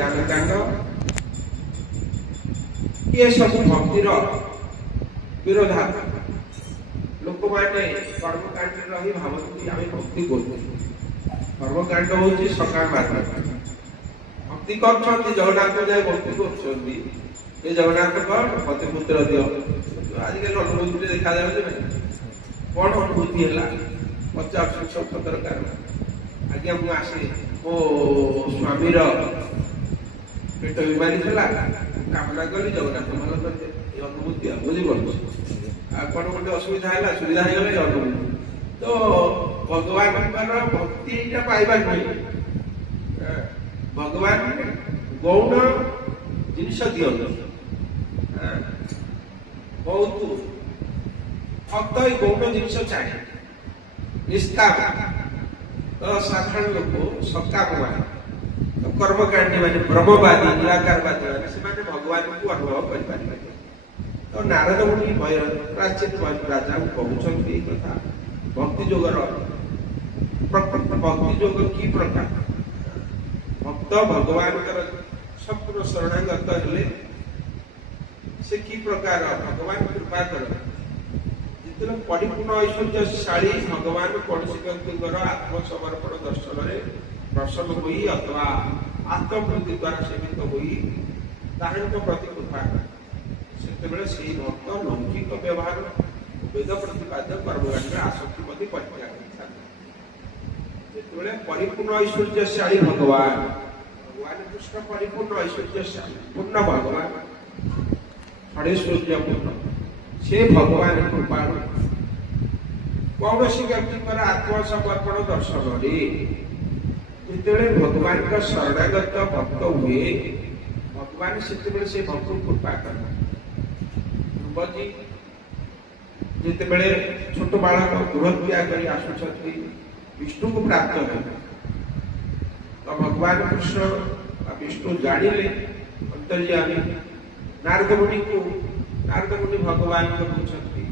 ज्ञान कांड ये सब भक्तिर विरोधात्मक लोक मैंने कर्मकांड रही भावती आम भक्ति कर कर्मकांड हूँ सकाल मार्ग भक्ति कर जगन्नाथ जाए भक्ति कर जगन्नाथ कौन मत पुत्र दियो आजिकल अनुभूति देखा जाए कौन अनुभूति है पचास सब दरकार आज्ञा मुझे आसे मो स्वामी पेट बीमारी था कामना कली जगन्नाथ भल कर अनुभूति बुझे कौन गोटे असुविधा है सुविधा हो गला अनुभूति तो भगवान भक्ति पाइबा नहीं भगवान गौण जिनस दिखते बहुत भक्त गौण जिनस चाहे निष्काम तो साधारण लोग सकाम मान तो कर्मकांडी मान ब्रह्मवादी निराकारवादी मैंने भगवान को अनुभव कर तो नारद मुनि प्राचीन राजा कहते कथा भक्ति जोगर भक्ति जोग की प्रकार भक्त भगवान संपूर्ण शरणागत हेले से की प्रकार भगवान कृपा कर जितने परिपूर्ण ऐश्वर्यशाली भगवान कौन व्यक्ति आत्मसमर्पण दर्शन में प्रसन्न हुई अथवा आत्मवृत्ति द्वारा सेवित हुई प्रति कृपा से भक्त लौकिक व्यवहार वेद प्रतिपाद्य कर्मकांड आसक्ति प्रति परित्याग जो परिपूर्ण ऐश्वर्यशाली भगवान कृष्ण परिपूर्ण ऐश्वर्यशाली पूर्ण भगवान षडेश्वर्य पूर्ण से भगवान कृपा कौन व्यक्ति आत्मसमर्पण दर्शन जो भगवान का शरणागत भक्त हुए भगवान से भक्त कृपा कर जिते छोट बालक गृह त्याग कर आसुंच विष्णु को प्राप्त है तो भगवान कृष्ण विष्णु जानिले अंतर्यामी नारद मुनि भगवान को पूछती